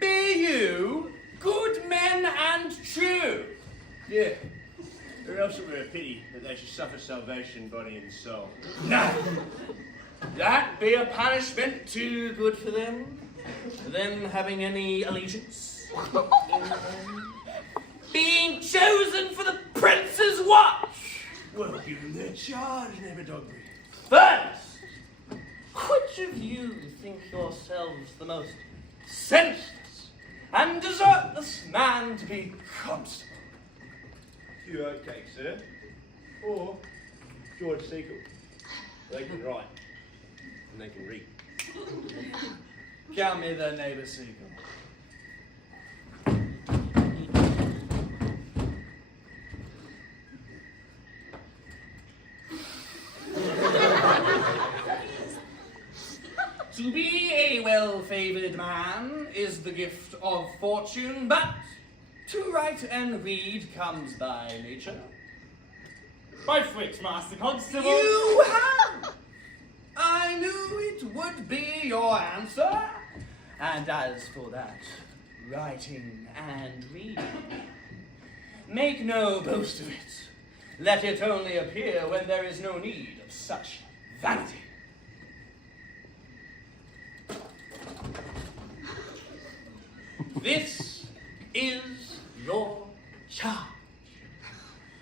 Be you good men and true? Yeah. Or else it were a pity that they should suffer salvation, body and soul. No. That be a punishment too good for them? Them having any allegiance? Being chosen for the prince's watch? Well, give them their charge, neighbour Dogberry. First, which of you think yourselves the most senseless and desertless man to be constable? You okay, sir? Or George Seagull. They can write and they can read. Count me the neighbour Seagull. To be a well-favoured man is the gift of fortune, but to write and read comes by nature. Both which, Master Constable? You have! I knew it would be your answer. And as for that, writing and reading, make no boast of it. Let it only appear when there is no need of such vanity. This is your charge.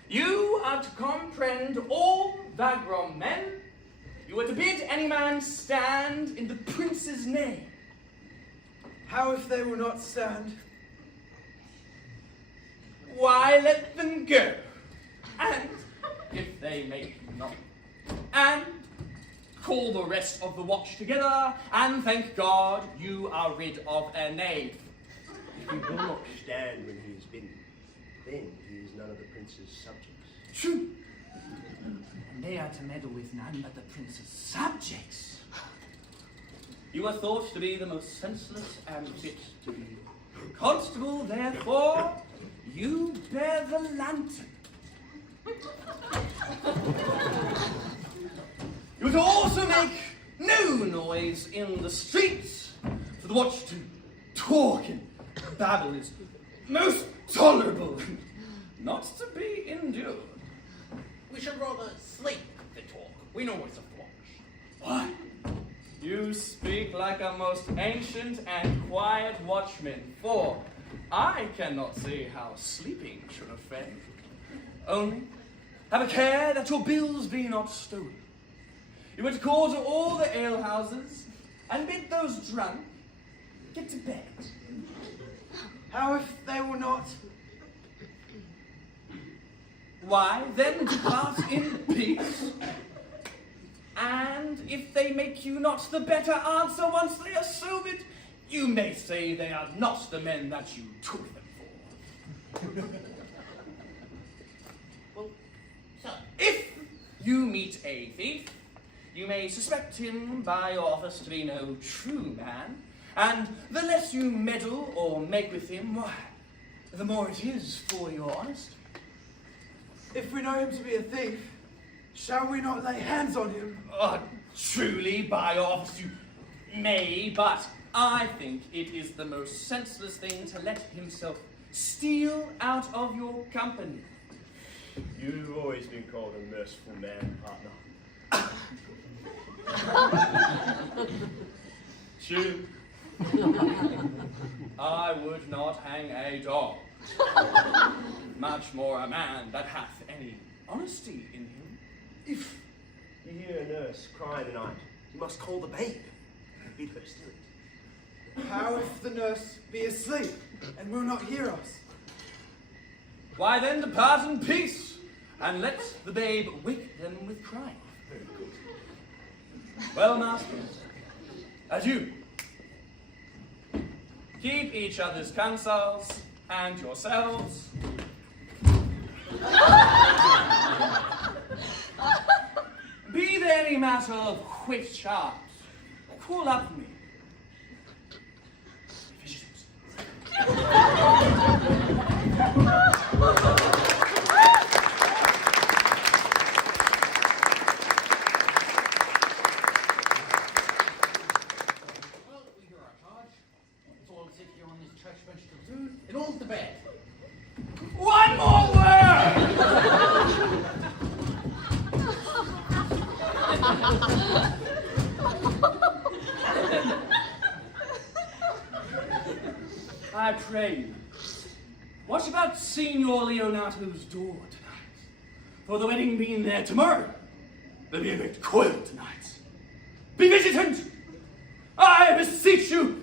You are to comprehend all vagrom men. You are to bid any man stand in the prince's name. How if they will not stand? Why, let them go. And if they make you not, and call the rest of the watch together, and thank God you are rid of a knave. If he will not stand when he is bidden, then he is none of the prince's subjects. True. And they are to meddle with none but the prince's subjects. You are thought to be the most senseless and fit to be constable, therefore, you bear the lantern. You are to also make no noise in the streets, for the watch to talk and babble is most tolerable, not to be endured. We should rather sleep than talk. We know what's a watch. Why? You speak like a most ancient and quiet watchman, for I cannot see how sleeping should offend. Only have a care that your bills be not stolen. You are to call to all the alehouses and bid those drunk get to bed. How if they will not? Why, then depart in peace. And if they make you not the better answer once they are sobered, you may say they are not the men that you took them for. Well, so, If you meet a thief, you may suspect him by your office to be no true man, and the less you meddle or make with him, why, the more it is for your honesty. If we know him to be a thief, shall we not lay hands on him? Truly, by your office you may, but I think it is the most senseless thing to let himself steal out of your company. You've always been called a merciful man, partner. True. I would not hang a dog, much more a man that hath any honesty in him. If you hear a nurse crying tonight, you must call the babe and bid her still it. How if the nurse be asleep and will not hear us? Why then depart in peace, and let the babe wake them with crying. Very good. Well, masters, adieu. Keep each other's counsels and yourselves. Be there any matter of which chance, call up me. I pray you, what about Signor Leonato's door tonight? For the wedding being there tomorrow, there'll be a great coil tonight. Be vigilant! I beseech you!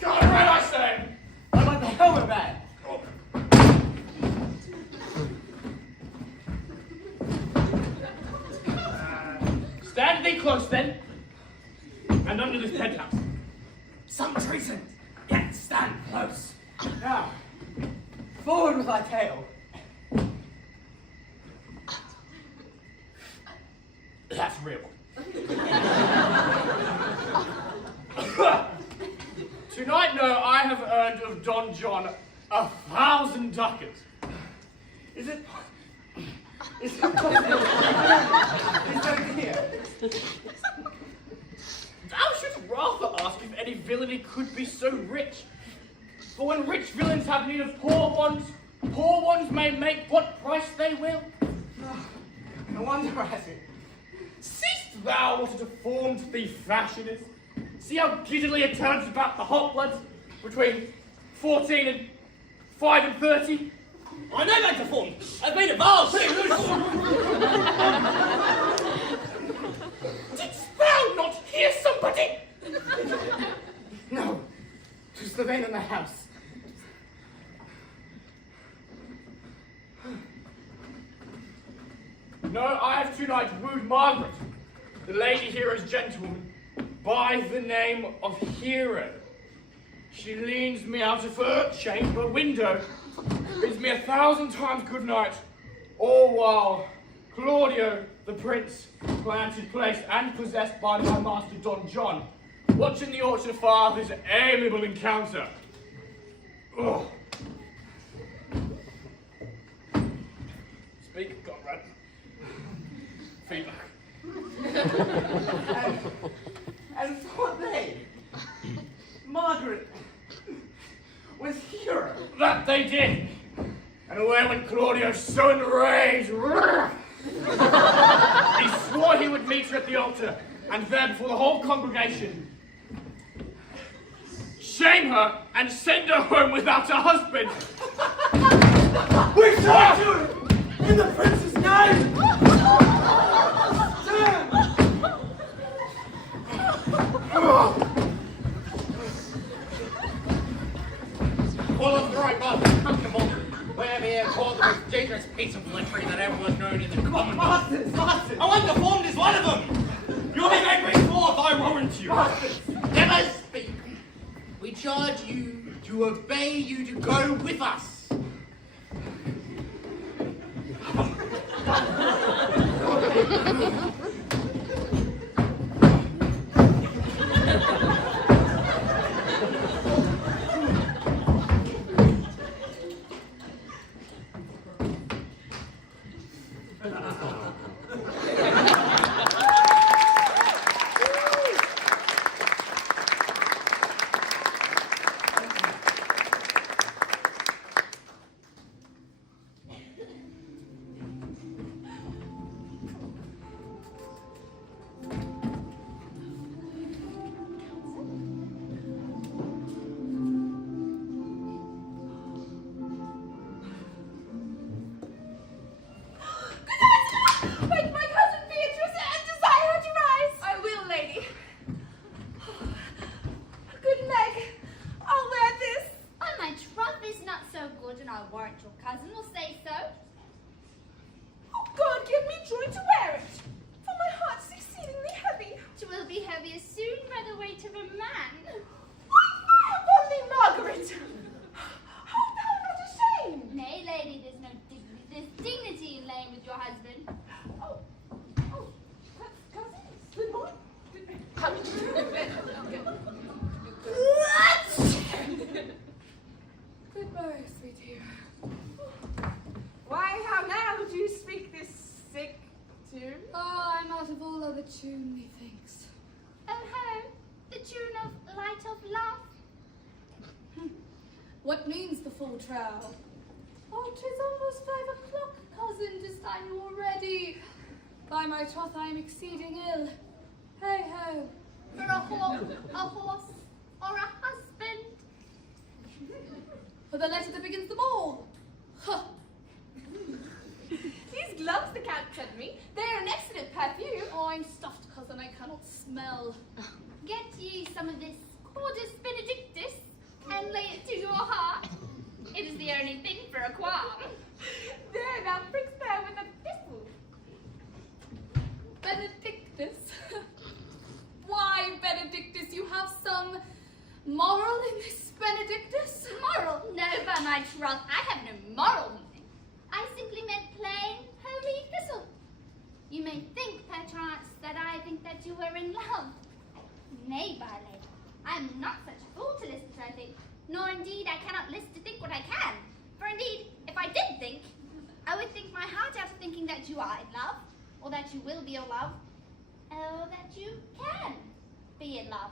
Conrad, I say! I'm like the helmet man. Stand thee close then, and under this penthouse. Some treason, yet stand close. Now, forward with thy tail. That's real. Tonight, no, I have earned of Don John 1,000 ducats. Is it here? Thou shouldst rather ask if any villainy could be so rich. For when rich villains have need of poor ones may make what price they will. No wonder I see. Seest thou what a deformed thief fashion is? See how giddily it turns about the hot bloods between 14 and 5 and 30? I know that deformed. I've been a vile thing. Didst thou not hear somebody? No, 'twas the vein in the house. No, I have tonight wooed Margaret, the lady hero's gentlewoman, by the name of Hero. She leans me out of her chamber window, bids me 1,000 times good night, all while Claudio, the prince, planted, placed, and possessed by my master Don John, watching the orchard afar this amiable encounter. Oh. Speak, Conrad. Feedback. And thought they, Margaret, was Hero. That they did. And away went Claudio so enraged. He swore he would meet her at the altar, and there before the whole congregation, shame her and send her home without a husband. We shall do it in the prince's name. All of the right, Bob. Come on. Where me called the most dangerous piece of military that ever was known in the Commonwealth. Masters! I want deformed is one of them! You'll be angry forth, I warrant you! Never speak. We charge you to obey you to go with us. tune, methinks. Oh ho, the tune of Light of Love. What means the full trowel? Oh, 'tis almost 5 o'clock, cousin. 'Tis time you were ready. By my troth, I am exceeding ill. Hey ho. For a horse, or a husband. For the letter that begins them all. Huh. These gloves the Count sent me, they're an excellent perfume. Oh, I'm stuffed, cousin. I cannot smell. Get ye some of this Cordus Benedictus, and lay it to your heart. It is the only thing for a qualm. There, thou prickst there with a thistle. Benedictus? Why, Benedictus, you have some moral in this Benedictus? Moral? No, by my troth, I have no moral meaning. I simply meant plain, holy thistle. You may think, perchance, that I think that you were in love. Nay, by lady, I am not such a fool to listen to I think, nor indeed I cannot list to think what I can. For indeed, if I did think, I would think my heart out of thinking that you are in love, or that you will be in love, or that you can be in love.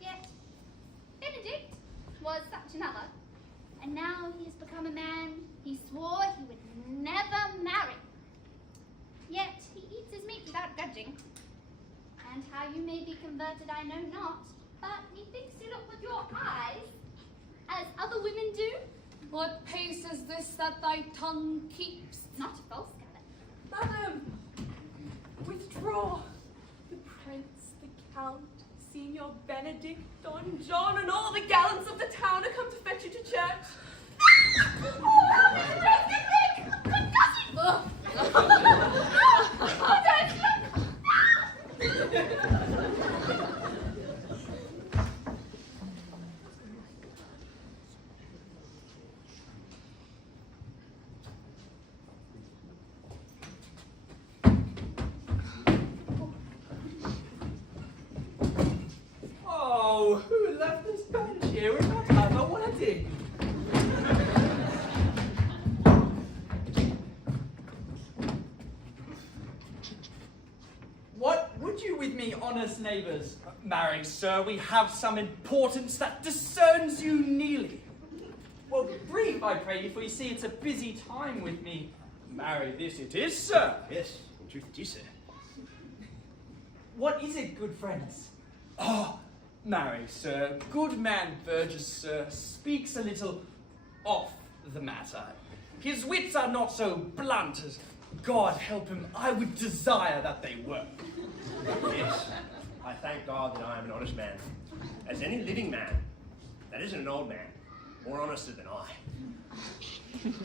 Yet, Benedict was such another, and now he has become a man he swore he would never marry. Yet he eats his meat without grudging, and how you may be converted I know not, but methinks you look with your eyes, as other women do. What pace is this that thy tongue keeps? Not a false gallop. Madam, withdraw. The prince, the count, Signor Benedick, Don John, and all the gallants of the town are come to fetch you to church. Oh, Mr. Benedick! Good gossip! Oh, don't Oh, who left this bench here without have a wedding? What would you with me, honest neighbours? Marry, sir, we have some importance that discerns you nearly. Well, brief, I pray you, for you see it's a busy time with me. Marry, this it is, sir. Yes, in truth it is, sir. What is it, good friends? Oh, marry, sir, good man Verges, sir, speaks a little off the matter. His wits are not so blunt as, God help him, I would desire that they were. Yes, I thank God that I am an honest man. As any living man, that isn't an old man, more honester than I.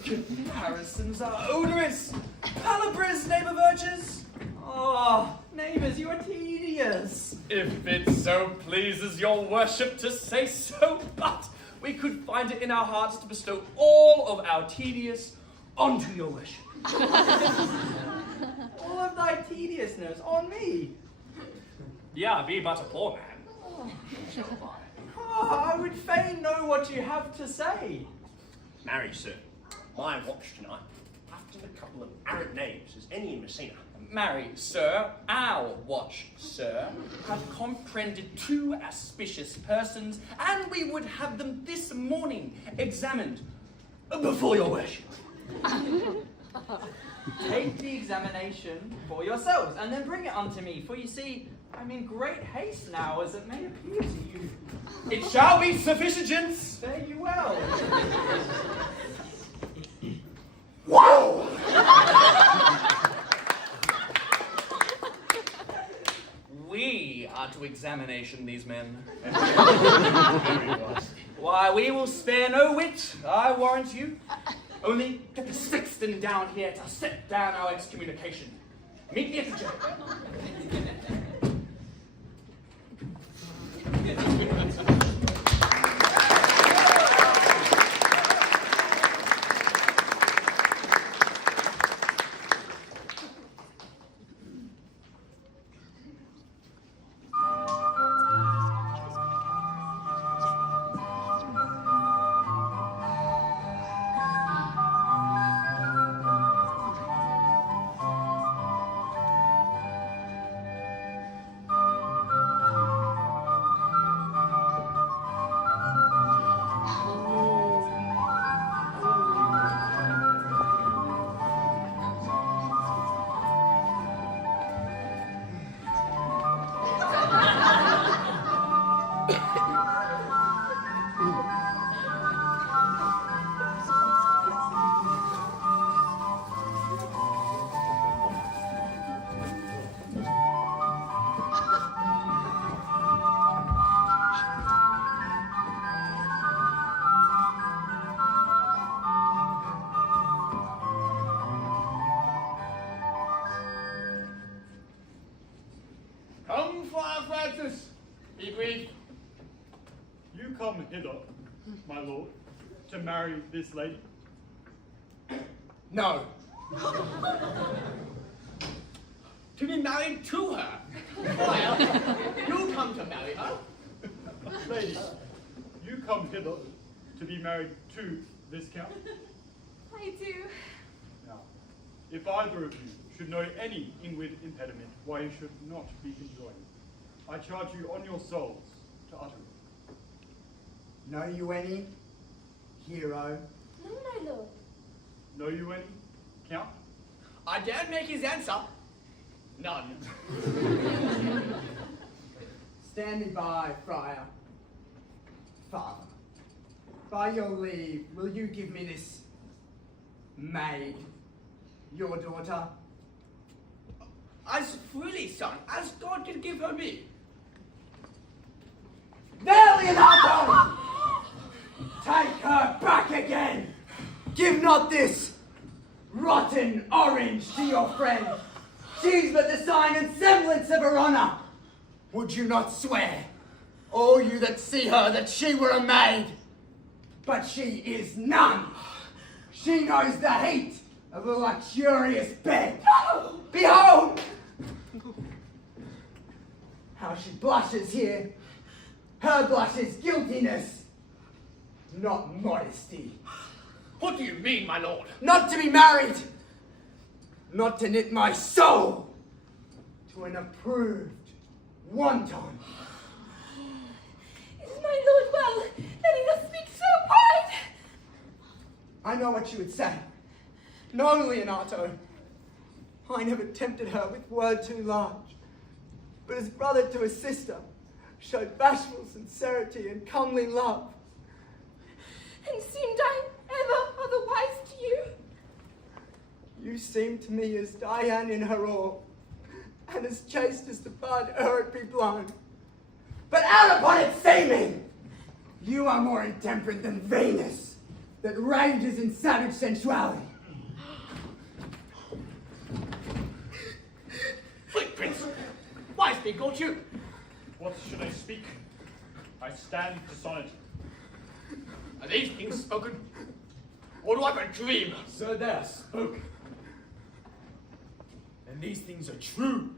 Comparisons are odorous. Palabras, neighbour Verges. Oh, neighbours, you are tedious. If it so pleases your worship to say so, but we could find it in our hearts to bestow all of our tedious onto your worship. All of thy tediousness on me. Yeah, be but a poor man. Oh, I would fain know what you have to say. Marry, sir, my watch tonight, after a couple of arrant knaves as any in Messina. Marry, sir, our watch, sir, had comprehended 2 auspicious persons, and we would have them this morning examined before your worship. Take the examination for yourselves, and then bring it unto me, for you see, I'm in great haste now, as it may appear to you. It shall be sufficient. Fare you well. Whoa! We are to examination these men. Why, we will spare no wit, I warrant you. Only get the sexton down here to set down our excommunication. Meet me at the jail. He agreed. You come hither, my lord, to marry this lady? No. To be married to her. Well, you come to marry her. Lady, you come hither to be married to this count? I do. Now, if either of you should know any inward impediment why you should not be conjoined, I charge you on your souls to utter it. Know you any, hero? No, my lord. Know you any, count? I dare make his answer. None. Stand me by, Friar. Father, by your leave, will you give me this maid, your daughter? As freely, son, as God can give her me. There, Leonato! Take her back again! Give not this rotten orange to your friend. She's but the sign and semblance of her honour. Would you not swear, all you that see her, that she were a maid? But she is none. She knows the heat of a luxurious bed. No! Behold! How she blushes here. Her blush is guiltiness, not modesty. What do you mean, my lord? Not to be married, not to knit my soul to an approved wanton. Is my lord well, letting us speak so wide? I know what you would say. No, Leonato. I never tempted her with word too large, but as brother to a sister, showed bashful sincerity and comely love. And seemed I ever otherwise to you? You seem to me as Diane in her all, and as chaste as the bud ere it be blown. But out upon it seeming! You are more intemperate than Venus, that rages in savage sensuality. Wait, Prince, why speak not you? What should I speak? I stand dishonored. Are these things spoken? Or do I but dream? Sir, they are spoken. And these things are true.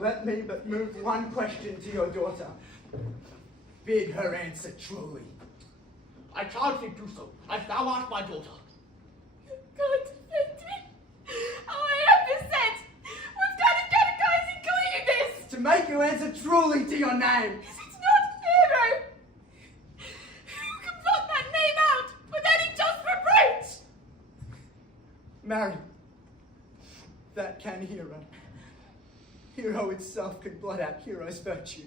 Let me but move one question to your daughter. Bid her answer truly. I charge thee do so, as thou art my daughter. God defend me! Oh, I am beset! What kind of catechising call you this? To make you answer truly to your name. Is it not Hero? Who can blot that name out with any just reproach? Marry. That can Hero. Hero itself could blot out Hero's virtue.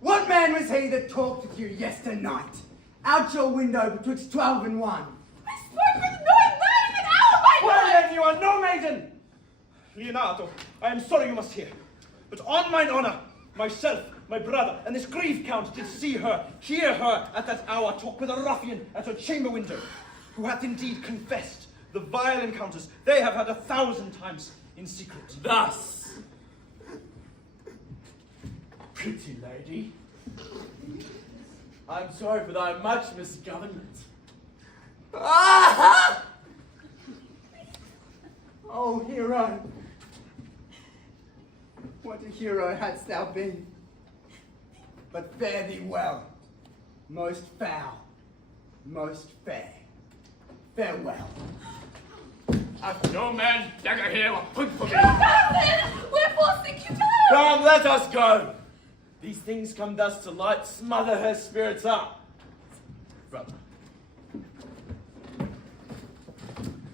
What man was he that talked with you yesternight, out your window betwixt 12 and 1? I spoke with no man in an hour, my Well lord! then, you are no maiden! Leonato, I am sorry you must hear, but on mine honour, myself, my brother, and this grieved count did see her, hear her at that hour talk with a ruffian at her chamber window, who hath indeed confessed the vile encounters they have had 1,000 times in secret. Thus, pretty lady, I'm sorry for thy much misgovernment. Ah! Oh, Hero. What a hero hadst thou been. But fare thee well. Most foul, most fair. Farewell. Hath no man dagger here or point for me? Wherefore think you to her? Come, let us go. These things come thus to light, smother her spirits up. Brother.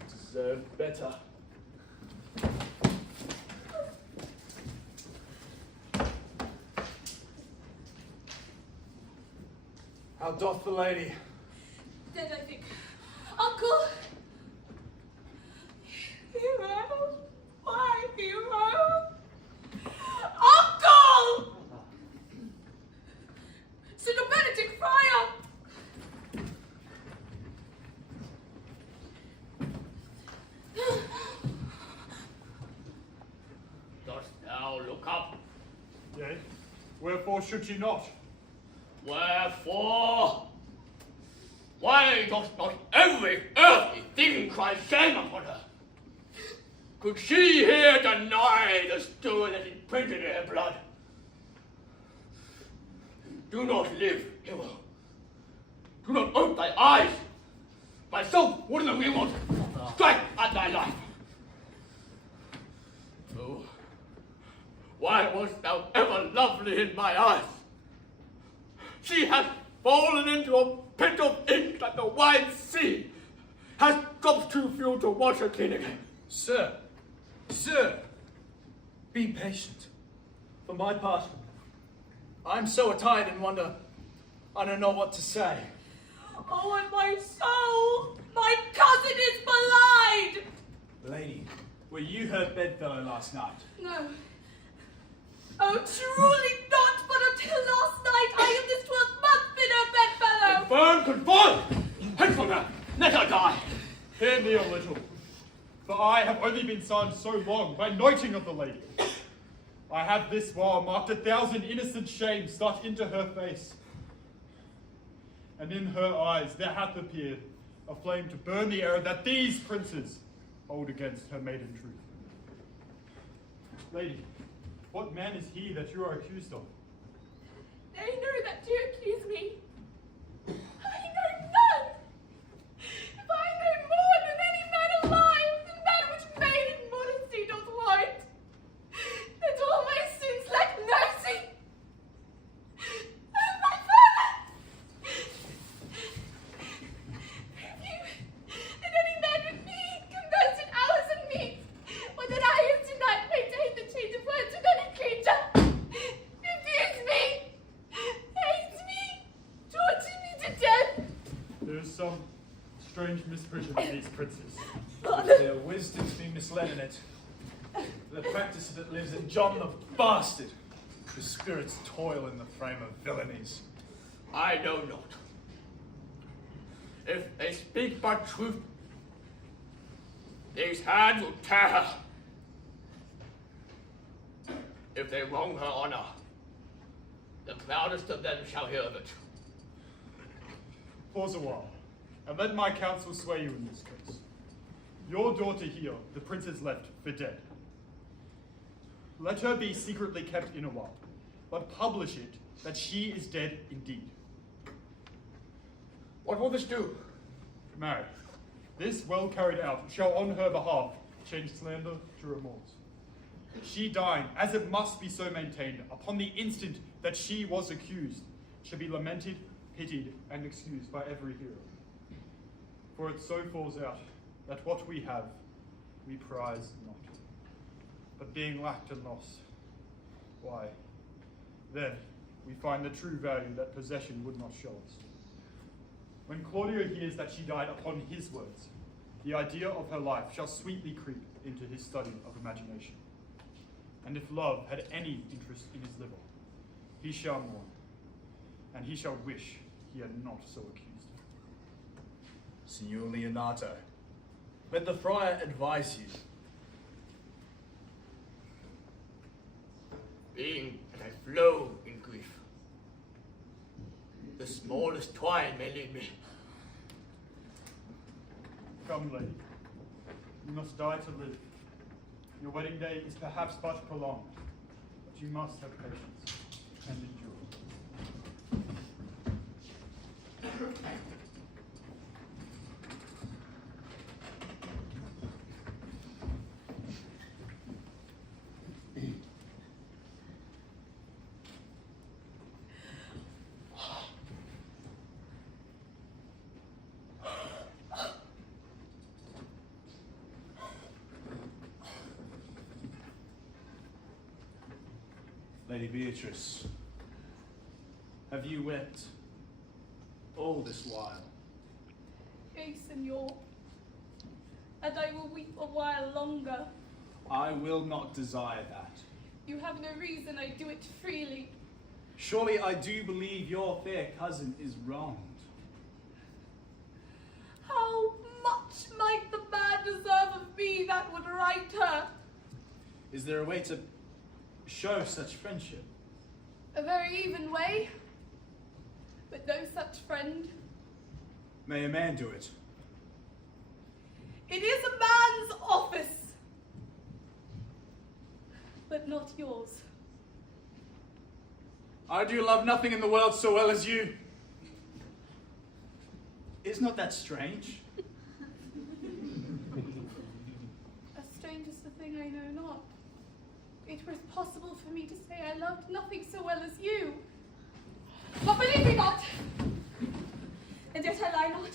Deserve better. How doth the lady? Dead, I think. Uncle! Hero? Why, Hero? Uncle! Sir Benedick, Friar! should she not? Wherefore? Why doth not every earthly thing cry shame upon her? Could she here deny the story that is printed in her blood? Do not live, hero. Do not open thy eyes. Myself would not revolt. Strike at thy life. Oh, why wast thou ever lovely in my eyes? She hath fallen into a pit of ink like the wide sea, has dropped too few to wash her clean again. Sir, be patient. For my part, I'm so attired in wonder, I don't know what to say. Oh, and my soul! My cousin is belied! Lady, were you her bedfellow last night? No. Oh, truly not, but until last night I have this 12 month been her bedfellow! Confirm! Hence from her! Let her die! Hear me a little, for I have only been silent so long by knighting of the lady. I have this while marked 1,000 innocent shames start into her face, and in her eyes there hath appeared a flame to burn the error that these princes hold against her maiden truth. Lady, what man is he that you are accused of? They know that you accuse me. I know none. If I know more than any man alive, than that which maiden modesty doth want, that all my sins lack mercy. Oh, my father! Have you, that any man with me conversed in hours and meats, or that I have tonight maintained the change of words with any creature? Refuse me! Hate me! Torture me to death! There is some strange misprision of these princes. Their wisdom's been misled in it. The practice of it lives in John the Bastard, whose spirits toil in the frame of villainies. I know not. If they speak but truth, these hands will tear her. If they wrong her honor, the proudest of them shall hear of it. Pause a while, and let my counsel sway you in this case. Your daughter here, the princess left for dead. Let her be secretly kept in a while, but publish it that she is dead indeed. What will this do? Marry, this well carried out shall on her behalf change slander to remorse. She dying, as it must be so maintained, upon the instant that she was accused, shall be lamented, pitied, and excused by every hero. For it so falls out that what we have, we prize not. But being lacked and lost, why, then we find the true value that possession would not show us. When Claudio hears that she died upon his words, the idea of her life shall sweetly creep into his study of imagination. And if love had any interest in his liver, he shall mourn, and he shall wish he had not so accused her. Signor Leonato, let the friar advise you. Being that I flow in grief, the smallest twine may lead me. Come, lady, you must die to live. Your wedding day is perhaps but prolonged, but you must have patience and endure. Lady Beatrice, have you wept all this while? Yea, Signor, and I will weep a while longer. I will not desire that. You have no reason, I do it freely. Surely I do believe your fair cousin is wronged. How much might the man deserve of me that would right her? Is there a way to show such friendship? A very even way, but no such friend. May a man do it? It is a man's office, but not yours. I do love nothing in the world so well as you. Is not that strange? As strange as the thing I know not. It was possible for me to say I loved nothing so well as you. But believe me not, and yet I lie not.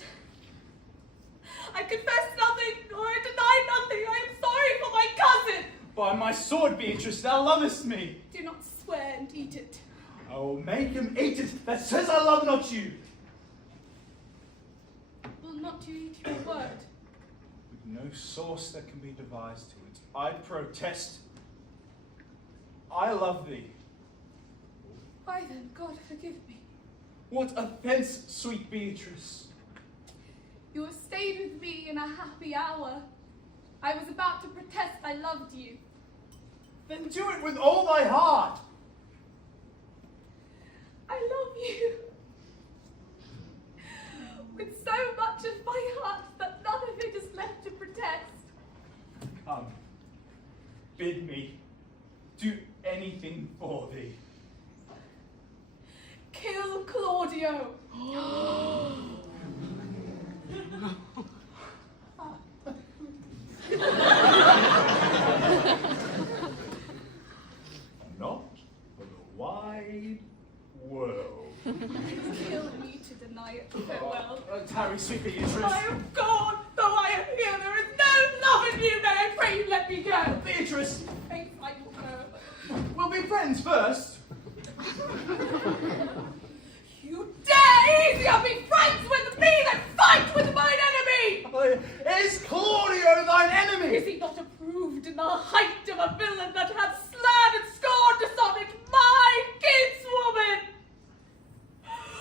I confess nothing, nor I deny nothing. I am sorry for my cousin. By my sword, Beatrice, thou lovest me. Do not swear and eat it. I will make him eat it that says I love not you. Will not you eat your word? With no sauce that can be devised to it, I protest. I love thee. Why then, God forgive me. What offence, sweet Beatrice? You have stayed with me in a happy hour. I was about to protest I loved you. Then do it with all thy heart. I love you. With so much of my heart that none of it is left to protest. Come, bid me do anything for thee. Kill Claudio. Not for the wide world. Kill me to deny it. Farewell. Tarry, sweet Beatrice. I am gone, though I am here. There is no love in you. May I pray you let me go. Beatrice, Faith, I will go. we'll be friends first. You dare easier be friends with me than fight with mine enemy! Is Claudio thine enemy? Is he not approved in the height of a villain that hath slandered and scorned dishonored my kinswoman?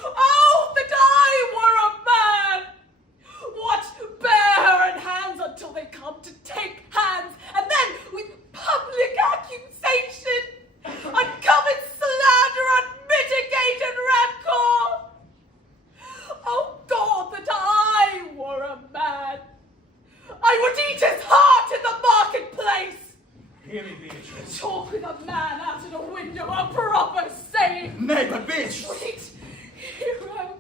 Oh, that I were a man! What, bear her in hands until they come to take hands, and then with public accusation, uncovered slander, unmitigated rancor! Oh God, that I were a man! I would eat his heart in the marketplace! Hear me, Beatrice. Talk with a man out of a window, a proper saying! Nay, but Beatrice! Sweet hero!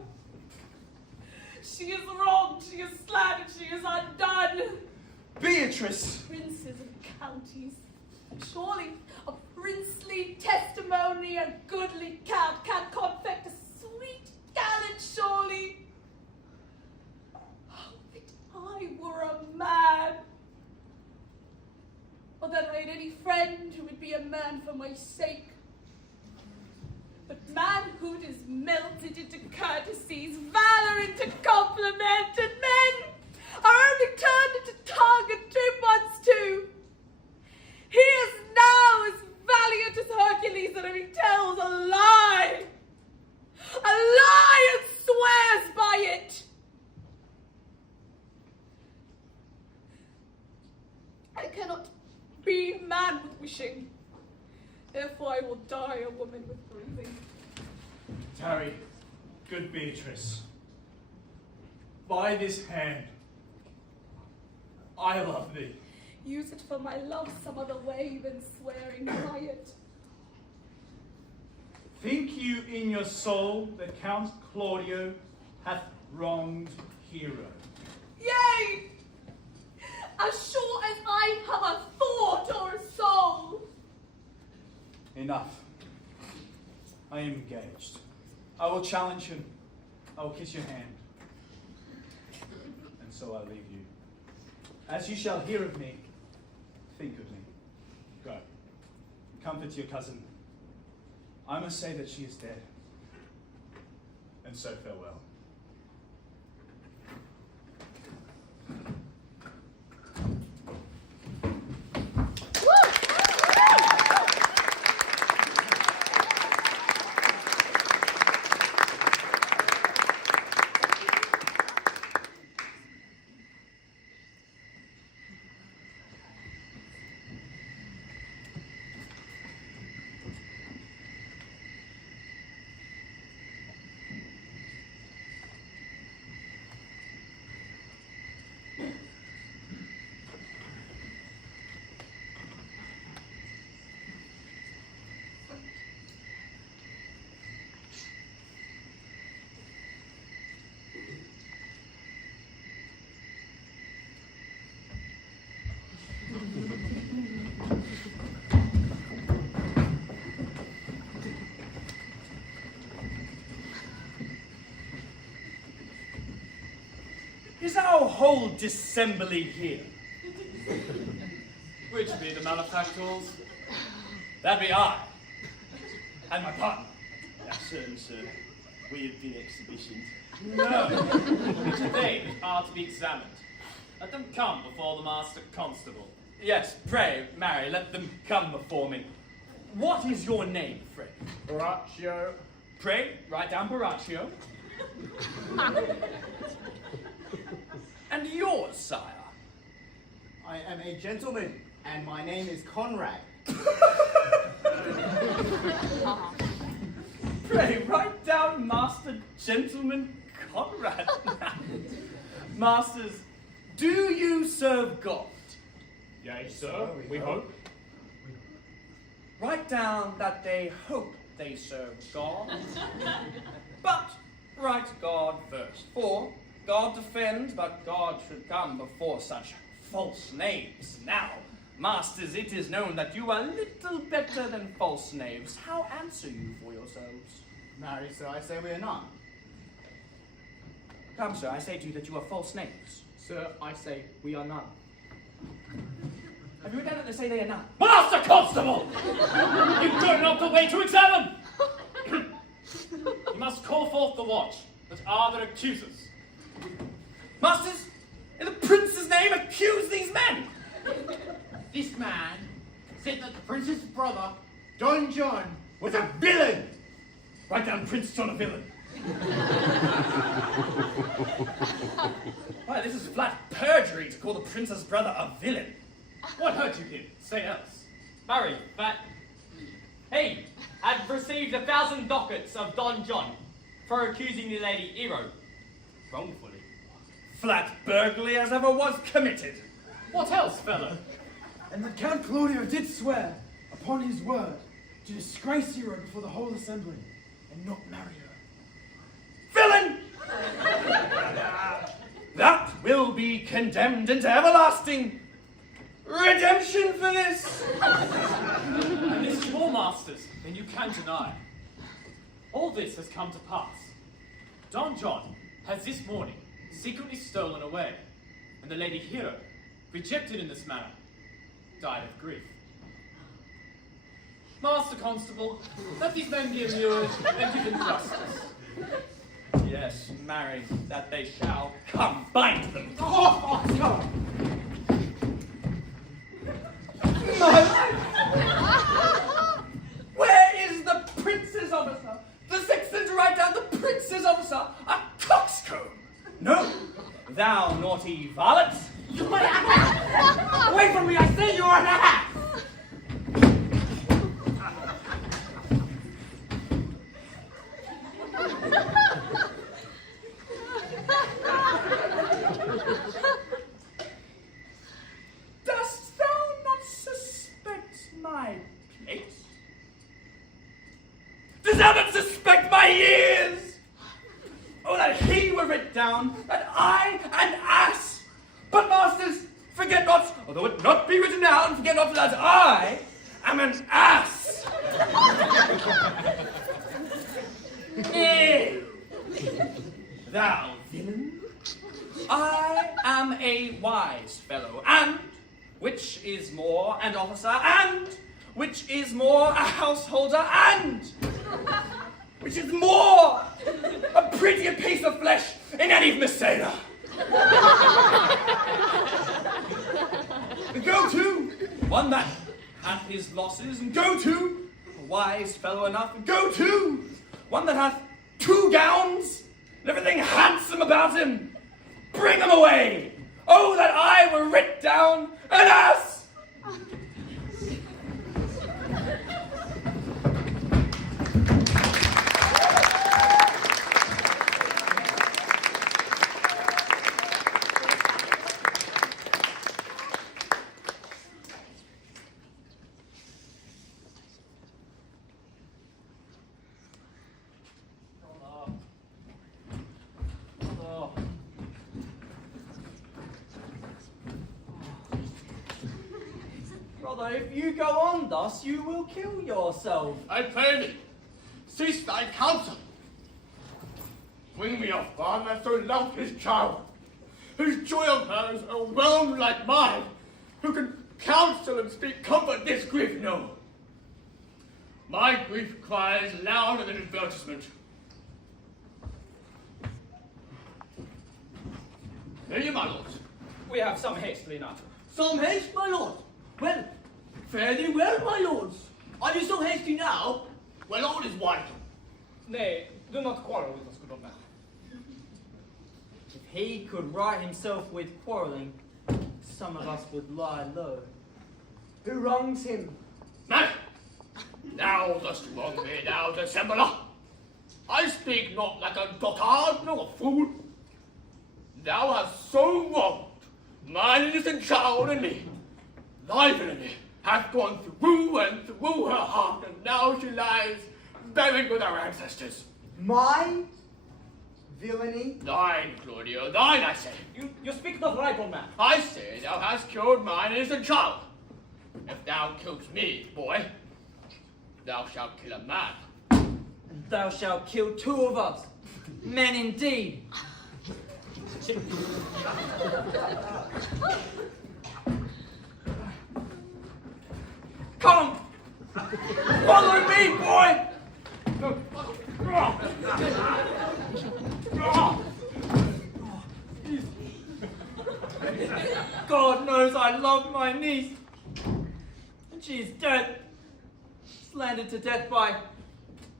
She is wronged, she is slandered, she is undone! Beatrice! Princes and counties, surely a princely testimony, a goodly count can confect a sweet gallant, surely. Oh, that I were a man, or that I had any friend who would be a man for my sake. But manhood is melted into courtesies, valor into compliment, and men are only turned into tongue and 2 months too. He is now as valiant as Hercules, and he tells a lie and swears by it. I cannot be man with wishing, therefore I will die a woman with breathing. Tarry, good Beatrice. By this hand, I love thee. Use it for my love some other way than swearing by it. Think you in your soul that Count Claudio hath wronged Hero? Yea! As sure as I have a thought or a soul. Enough. I am engaged. I will challenge him. I will kiss your hand. And so I leave you. As you shall hear of me, think of me. Go. Comfort your cousin. I must say that she is dead. And so farewell. is our whole dissembly here? Which be the malefactors? That be I, and my partner. Yes, sir. We have been exhibitioned. No. They are to be examined. Let them come before the Master Constable. Yes, pray, marry, let them come before me. What is your name, friend? Borachio. Pray, write down Borachio. And yours, sire? I am a gentleman, and my name is Conrad. Pray, write down Master Gentleman Conrad. Masters, do you serve God? Yea, sir, we hope. Write down that they hope they serve God. But write God first. For God defends, but God should come before such false knaves. Now, masters, it is known that you are little better than false knaves. How answer you for yourselves? Marry, sir, I say we are none. Come, sir, I say to you that you are false knaves. Sir, I say we are none. Have you done it to say they are none? Master Constable! You go not the way to examine! You must call forth the watch that are their accusers. Masters, in the prince's name, accuse these men! This man said that the prince's brother, Don John, was a villain. Write down Prince John a villain. Why, this is flat perjury to call the prince's brother a villain. What hurt you here? Say else. Marry, but... He had received 1,000 ducats of Don John for accusing the Lady Hero wrongfully. Flat burglary as ever was committed. What else, fellow? And that Count Claudio did swear, upon his word, to disgrace Hero before the whole assembly, and not marry her. Villain! That will be condemned into everlasting redemption for this. And this is more, masters, than you can deny. All this has come to pass. Don John has this morning secretly stolen away, and the Lady Hero, rejected in this manner, died of grief. Master Constable, let these men be immured and given justice. Yes, marry, that they shall come. Bind them. My life! Where is the prince's officer? The sexton to write down the prince's officer, a coxcomb. No, thou naughty varlet. Away from me, I say you are an ass! Dost thou not suspect my place? Dost thou not suspect my years? Oh, that he were writ down, that I, an ass! But masters, forget not, although it not be written down, forget not that I am an ass! No! Thou villain, I am a wise fellow, and, which is more, an officer, and, which is more, a householder, and, which is more, a prettier piece of flesh in any of Messina. Go to one that hath his losses, and go to a wise fellow enough, and go to one that hath 2 gowns, and everything handsome about him. Bring them away. Oh, that I were writ down an ass! If you go on thus, you will kill yourself. I pray thee, cease thy counsel. Bring me a father so loved his child, whose joy of hers are whelmed like mine, who can counsel and speak comfort this grief know. My grief cries louder than advertisement. Here you, my lords. We have some haste, Leonato. Some haste, my lord. Well, fare thee well, my lords. Are you so hasty now? Well, all is white. Nay, do not quarrel with us, good old man. If he could right himself with quarrelling, some of us would lie low. Who wrongs him? Nay, thou dost wrong me, thou dissembler. I speak not like a dotard nor a fool. Thou hast so wronged mine innocent child and me. Thy villainy hath gone through and through her heart, and now she lies buried with our ancestors. My villainy? Thine, Claudio, thine, I say. You speak not right, old man. I say thou hast killed mine innocent child. If thou killest me, boy, thou shalt kill a man. And thou shalt kill two of us. Men indeed. Come! Follow me, boy! God knows I love my niece. And she is dead. Slandered to death by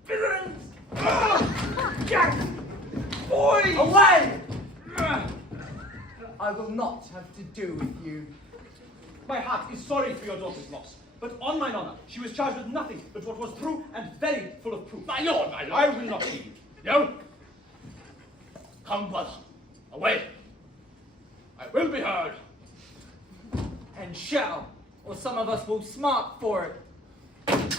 villains. Boy! Away! I will not have to do with you. My heart is sorry for your daughter's loss, but on mine honor, she was charged with nothing but what was true and very full of proof. My lord, my lord. I will not leave. No. Come, brother. Away. I will be heard. And shall, or some of us will smart for it.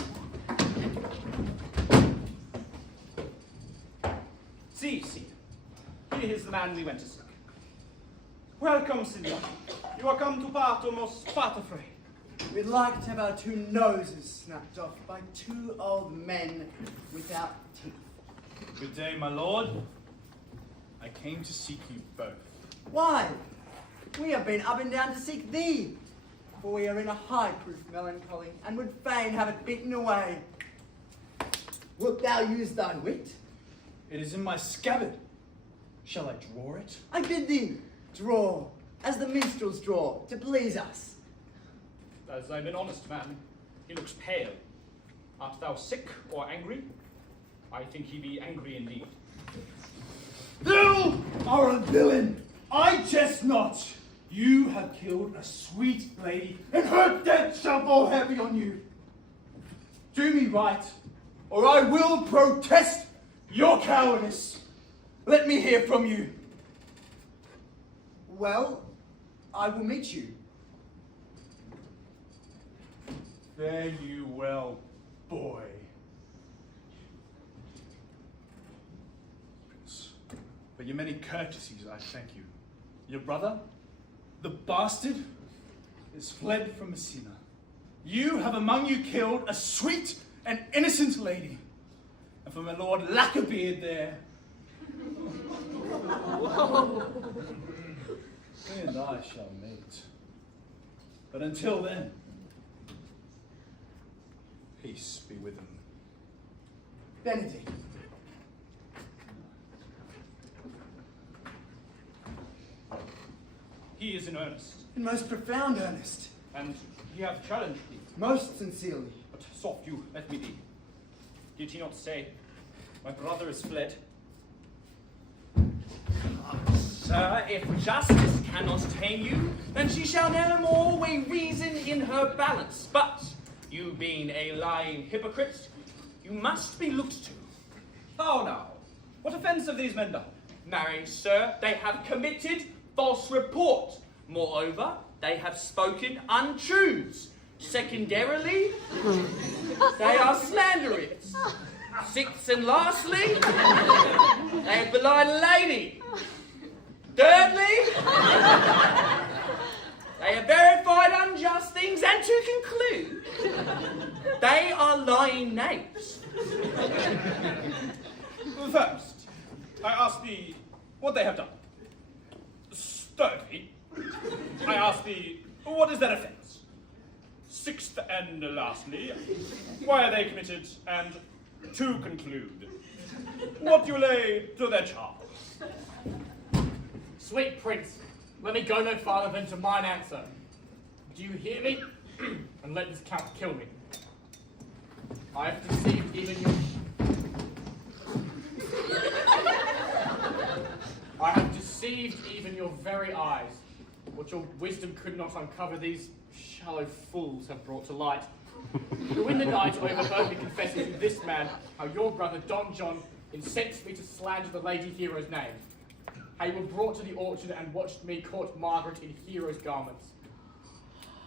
See. Here is the man we went to seek. Welcome, Signor. You are come to part or most part afraid. We'd like to have our two noses snapped off by two old men without teeth. Good day, my lord. I came to seek you both. Why? We have been up and down to seek thee, for we are in a high-proof melancholy, and would fain have it beaten away. Wilt thou use thy wit? It is in my scabbard. Shall I draw it? I bid thee, draw, as the minstrels draw, to please us. As I'm an honest man, he looks pale. Art thou sick or angry? I think he be angry indeed. You are a villain. I jest not. You have killed a sweet lady, and her death shall fall heavy on you. Do me right, or I will protest your cowardice. Let me hear from you. Well, I will meet you. Fare you well, boy. For your many courtesies, I thank you. Your brother, the bastard, is fled from Messina. You have among you killed a sweet and innocent lady. And for my lord Lackabeard there. He and I shall mate. But until then, peace be with him. Benedick. He is in earnest, In most profound earnest. and he hath challenged thee. Most sincerely. But soft you, let me be. Did he not say, my brother is fled? Sir, if justice cannot tame you, then she shall never more weigh reason in her balance. But, you being a lying hypocrite, you must be looked to. How now? What offence have these men done? Marry, sir, they have committed false report. Moreover, they have spoken untruths. Secondarily, they are slanderers. Sixth and lastly, they have belied a lady. Thirdly, they have verified unjust things, and to conclude, they are lying knaves. First, I ask thee what they have done. Thirdly, I ask thee, what is their offence? Sixth and lastly, why are they committed? And to conclude, what do you lay to their charge? Sweet prince, let me go no farther than to mine answer. Do you hear me? And let this count kill me. I have deceived even your... I have deceived even your very eyes. What your wisdom could not uncover, these shallow fools have brought to light. Who in the night overheard me confessing to this man how your brother Don John incensed me to slander the lady Hero's name. How you were brought to the orchard and watched me court Margaret in Hero's garments.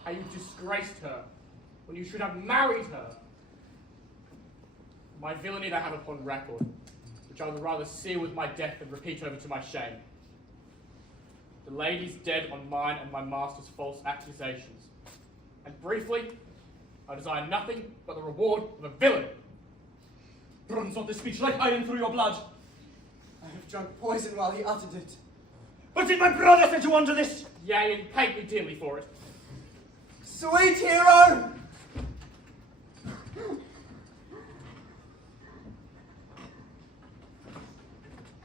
How you disgraced her when you should have married her. My villainy I have upon record, which I would rather seal with my death than repeat over to my shame. The lady's dead on mine and my master's false accusations. And briefly, I desire nothing but the reward of a villain. Runs not this speech like iron through your blood? I have drunk poison while he uttered it. But did my brother set you on to this? Yea, and paid me dearly for it. Sweet hero!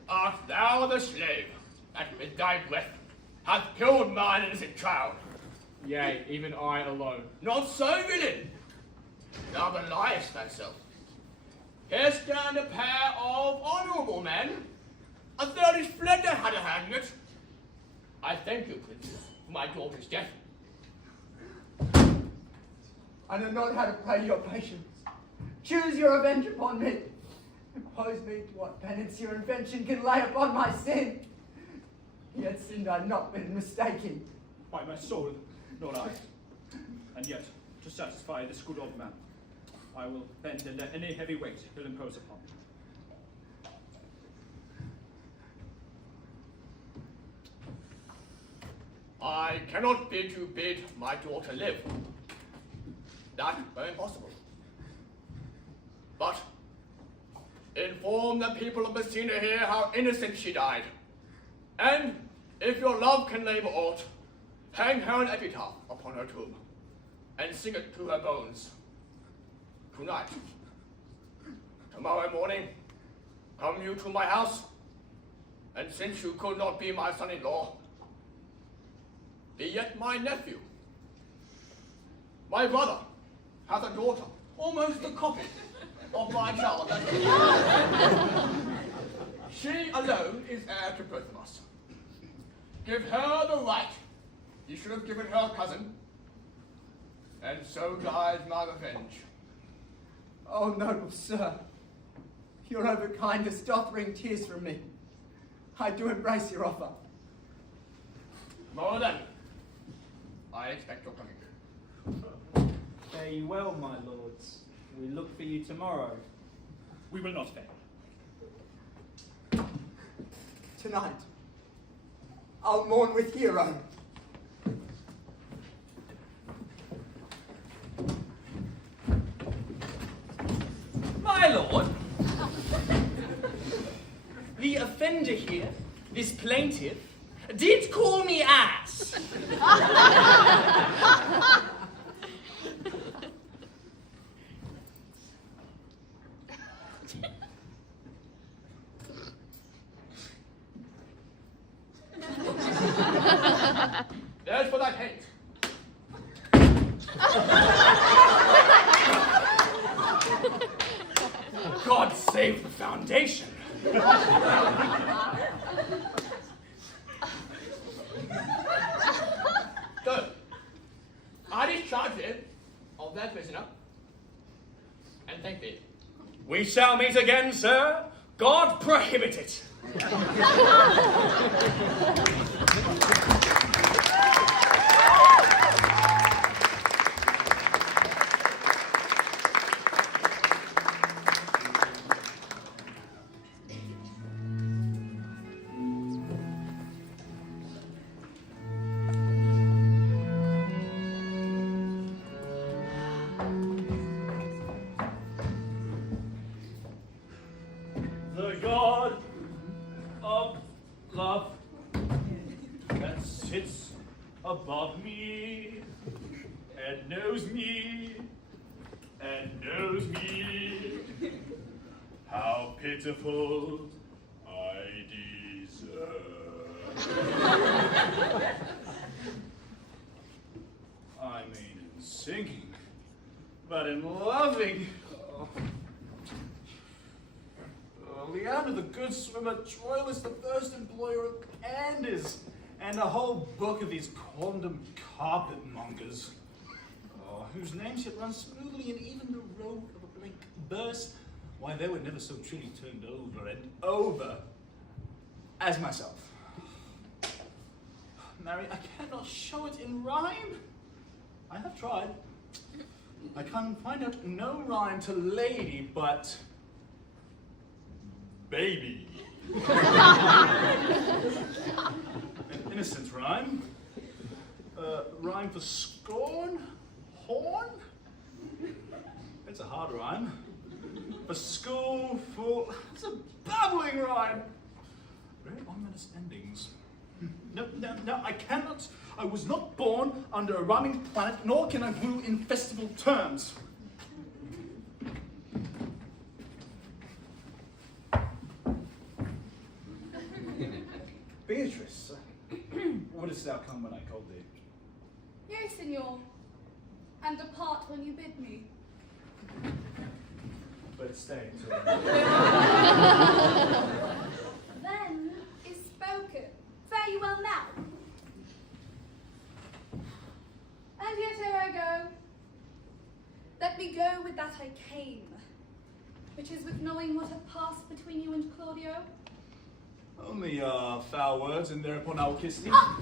Art thou the slave that with thy breath hath killed mine innocent child? Yea, even I alone. Not so, villain. Thou beliest thyself. Here stand a pair of honourable men. A third is fled that had a hand in it. I thank you, princess, for my daughter's death. I know not how to pay your patience. Choose your revenge upon me. Impose me to what penance your invention can lay upon my sin. Yet sinned I not been mistaken. By my soul, nor I. And yet, to satisfy this good old man, I will bend under any heavy weight he'll impose upon me. I cannot bid you bid my daughter live. That were impossible. But inform the people of Messina here how innocent she died. And if your love can labor aught, hang her an epitaph upon her tomb, and sing it to her bones. Tonight, tomorrow morning, come you to my house, and since you could not be my son-in-law, be yet my nephew. My brother hath a daughter, almost a copy of my child. She alone is heir to both of us. Give her the right you should have given her cousin, and so dies my revenge. Oh, noble sir, your overkindness doth wring tears from me. I do embrace your offer. More then, I expect your coming. Fare you well, my lords. We look for you tomorrow. We will not fail. Tonight, I'll mourn with Hero. My lord, the offender here, this plaintiff, did call me ass. There's for that hate. God save the foundation. So, I discharge him of that prisoner, and thank thee. We shall meet again, sir. God prohibit it. The God of love that sits above me and knows me and knows me. How pitiful I deserve. I mean, in singing, but in loving. Leonato, the good swimmer, Troilus, the first employer of Candace, and a whole book of these quondam carpet mongers, whose names should run smoothly in even the road of a blank verse. Why, they were never so truly turned over and over as myself. Mary, I cannot show it in rhyme. I have tried. I can find out no rhyme to lady, but baby. An innocent rhyme. Rhyme for scorn? Horn? It's a hard rhyme. For school, fool. It's a babbling rhyme. Very ominous endings. No, I cannot. I was not born under a rhyming planet, nor can I woo in festival terms. Beatrice, wouldst thou come when I called thee? Yea, signor, and depart when you bid me. But stay till Then is spoken. Fare you well now. And yet here I go. Let me go with that I came, which is with knowing what hath passed between you and Claudio. only foul words, and thereupon I will kiss thee. Foul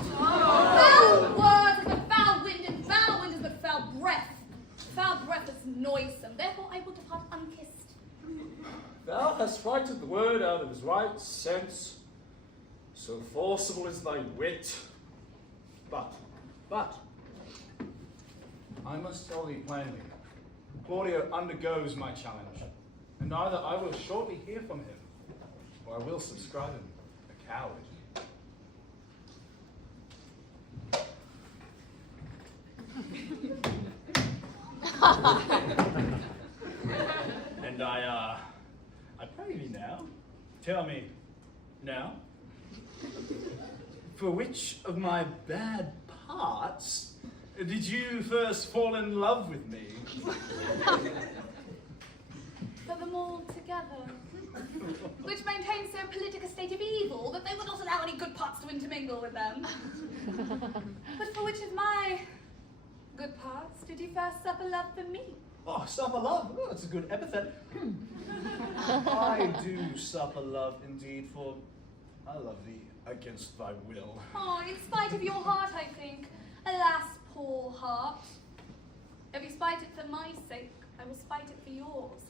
words is but foul wind, and foul wind is but foul breath. Foul breath is noisome, therefore I will depart unkissed. Thou hast frighted the word out of his right sense. So forcible is thy wit. But, I must tell thee plainly, Claudio undergoes my challenge, and either I will shortly hear from him, or I will subscribe him a coward. And I pray thee now, tell me now, for which of my bad parts did you first fall in love with me? For them all together, which maintains so politic a state of evil that they would not allow any good parts to intermingle with them. But for which of my good parts did you first suffer love for me? Oh, suffer love? Oh, that's a good epithet. I do suffer love indeed, for I love thee against thy will. Oh, in spite of your heart, I think. Alas, poor heart. If you spite it for my sake, I will spite it for yours.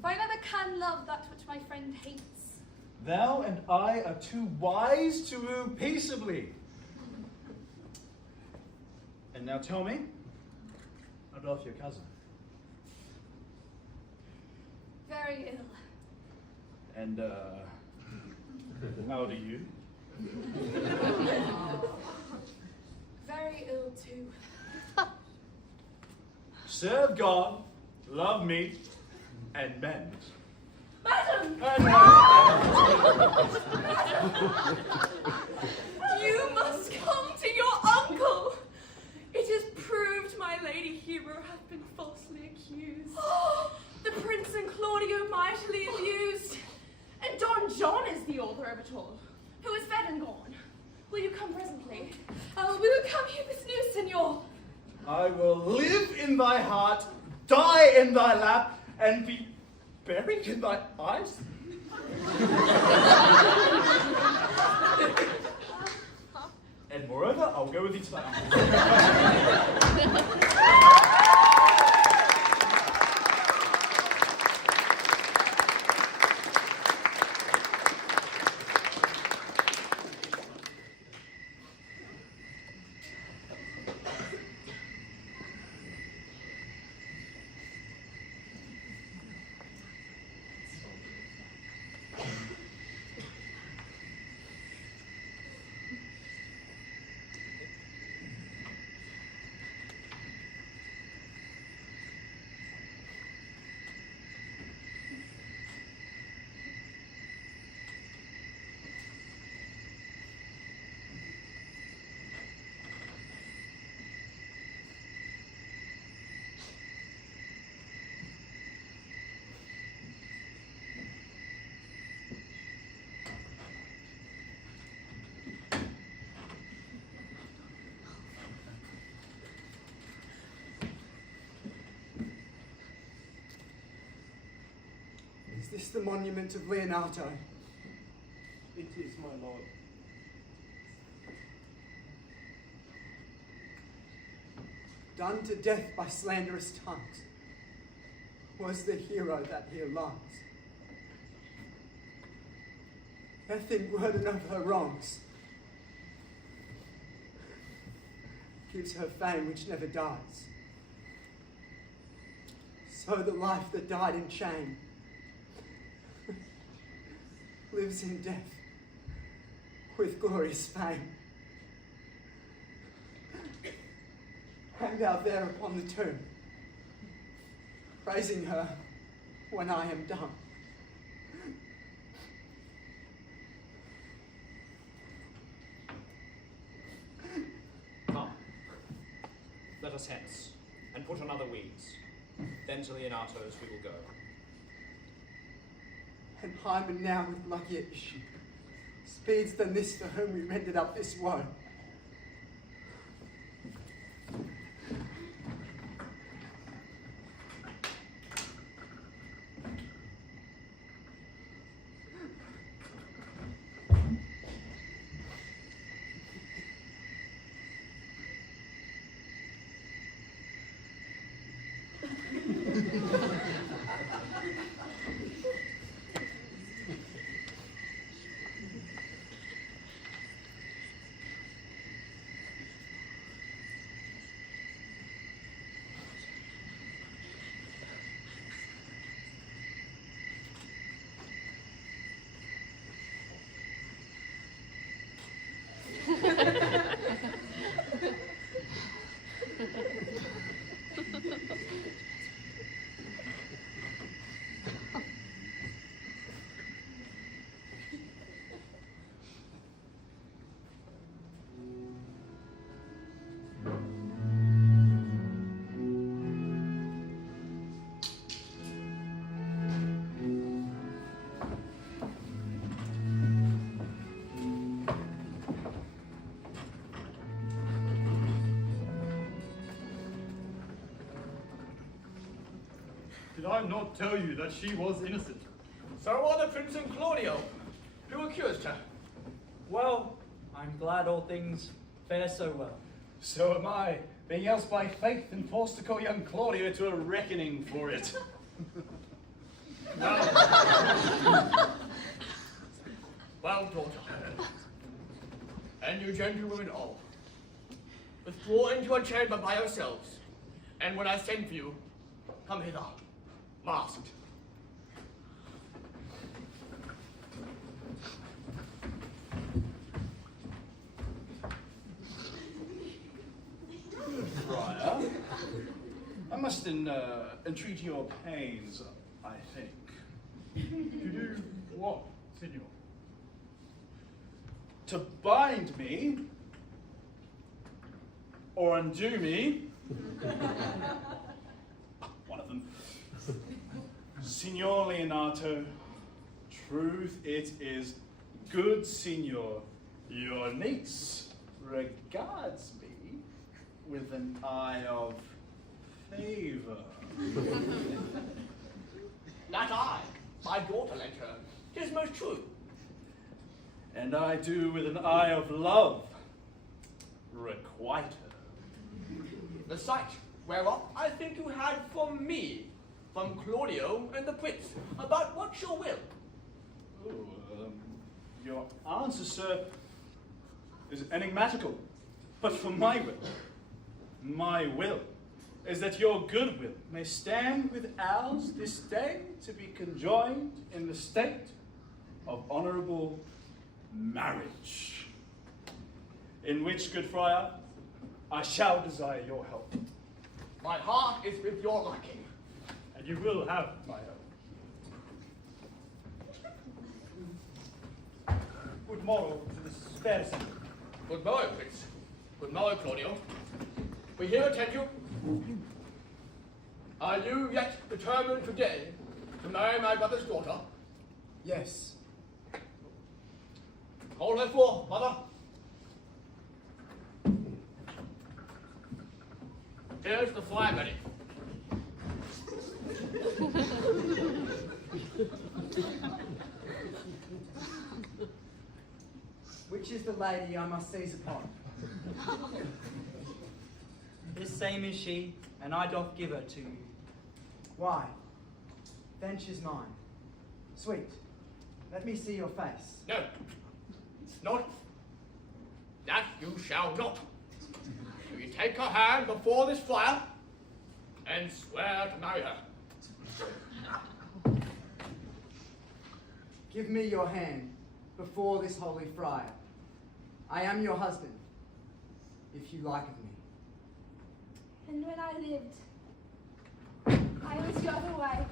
For I never can love that which my friend hates. Thou and I are too wise to woo peaceably. And now tell me, how doth your cousin? Very ill. And, how do you? Very ill too. Serve God, love me, and mend. Madam! You must come to your uncle. It is proved my lady hero hath been falsely accused. The prince and Claudio mightily abused. And Don John is the author of it all, who is fed and gone. Will you come presently? Will you come here this news, senor? I will live in thy heart, die in thy lap, and be buried in thy eyes. And moreover, I'll go with thee to thy uncle. this the monument of Leonato? It is, my lord. Done to death by slanderous tongues, was the hero that here lies. Nothing burden of her wrongs, gives her fame which never dies. So the life that died in shame lives in death with glorious fame. Hang thou there upon the tomb, praising her when I am done. Come, let us hence, and put on other weeds. Then to Leonato's we will go. And Hymen now with luckier issue speeds than this to whom we rendered up this woe. Did I not tell you that she was innocent? So are the Prince and Claudio, who accused her. Well, I'm glad all things fare so well. So am I, being else by faith and forced to call young Claudio to a reckoning for it. Well, daughter, and you gentlewomen all, withdraw into your chamber by yourselves, and when I send for you, come hither, masked. Friar, I must entreat your pains, I think. To do what, Signor? To bind me, or undo me. One of them. Signor Leonato, truth it is, good Signor, your niece regards me with an eye of favor. That eye, my daughter lent her, 'tis most true. And I do with an eye of love requite her. The sight whereof I think you had from me, from Claudio and the Prince, about what's your will. Oh, your answer, sir, is enigmatical. But for my will is that your good will may stand with ours this day to be conjoined in the state of honourable marriage, in which, good friar, I shall desire your help. My heart is with your liking. And you will have my help. Good morrow to this fair assembly. Good morrow, Prince. Good morrow, Claudio. We here attend you. Are you yet determined today to marry my brother's daughter? Yes. Call her forth, mother. Here's the fly, Benedick. Which is the lady I must seize upon? This same is she, and I doth give her to you. Why? Then she's mine. Sweet, let me see your face. No, not. That you shall not. You take her hand before this friar and swear to marry her. Give me your hand before this holy friar. I am your husband, if you like of me. And when I lived, I was your other wife.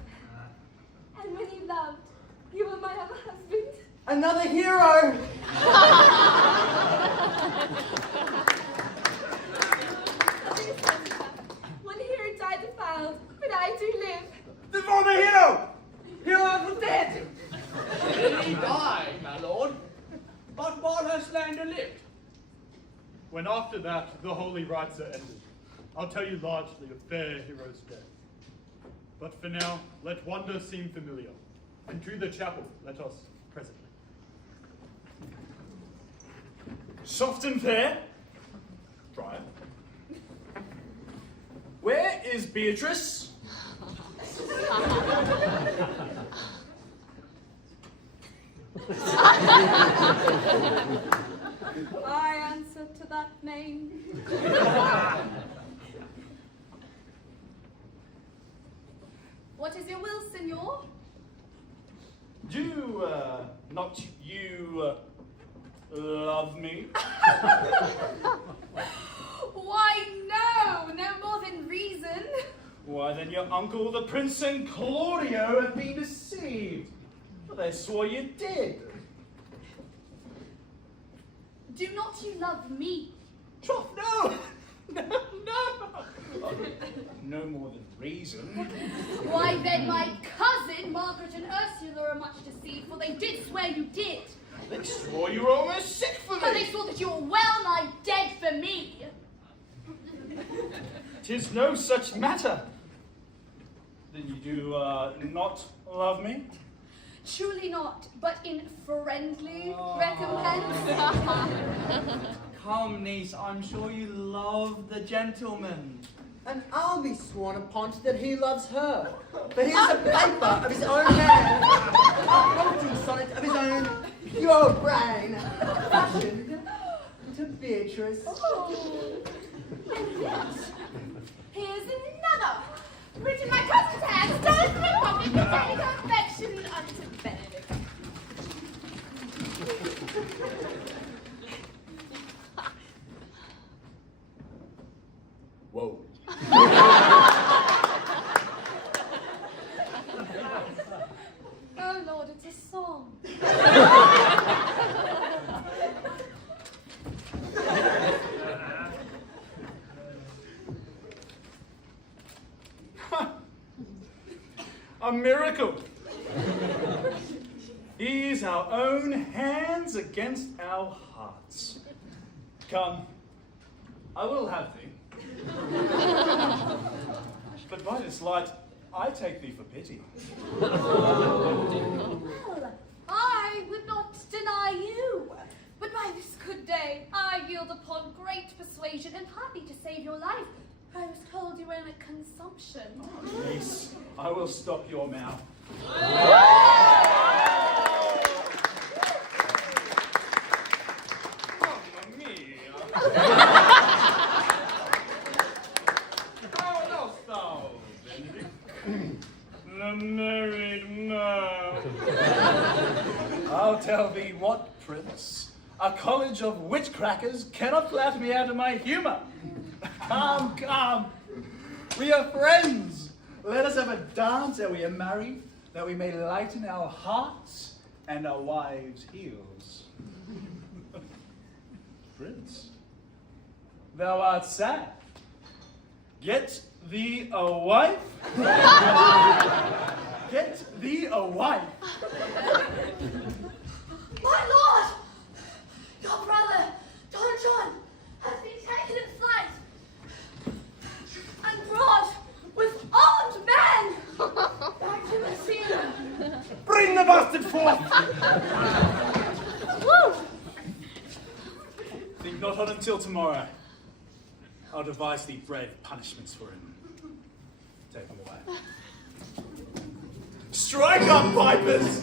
And when you loved, you were my other husband. Another hero! One hero died defiled, but I do live. The former hero! Hero was dead! He died, my lord, but while her slander lived. When after that the holy rites are ended, I'll tell you largely of fair hero's death. But for now, let wonder seem familiar, and to the chapel let us presently. Soft and fair. Friar. Where is Beatrice? I answer to that name. What is your will, senor? Do, not you, love me? Why, no more than reason. Why, then your uncle, the Prince and Claudio, have been deceived. Well, they swore you did. Do not you love me? Troth, no! No! No more than reason. Why, then my cousin, Margaret and Ursula, are much deceived, for they did swear you did. They swore you were almost sick for But they me. swore that you were well nigh dead for me. 'Tis no such matter. Then you do, not love me? Truly not, but in friendly recompense. Come, niece, I'm sure you love the gentleman. And I'll be sworn upon that he loves her. But here's a paper of his own hand, a haunting sonnet of his own pure brain, fashioned to Beatrice. And yet, here's another, written in my cousin's hand, stolen from my pocket, containing her affection unto Benedick. Whoa. Oh Lord, it's a song. A miracle. Ease our own hands against our hearts. Come, I will have thee. But by this light, I take thee for pity. Well, I would not deny you, but by this good day, I yield upon great persuasion and happy to save your life. I was told you were in a consumption. Niece, I will stop your mouth. Mamma mia. How dost thou, Benedick? The married man. I'll tell thee what, Prince. A college of witchcrackers cannot laugh me out of my humour. Come, come. We are friends. Let us have a dance ere we are married, that we may lighten our hearts and our wives' heels. Prince, thou art sad. Get thee a wife. Get thee a wife. My lord! Your brother, Don John, has been taken in flight and brought with armed men back to Messina. Bring the bastard forth. Woo! Not on until tomorrow. I'll devise thee brave punishments for him. Take him away. Strike up, pipers!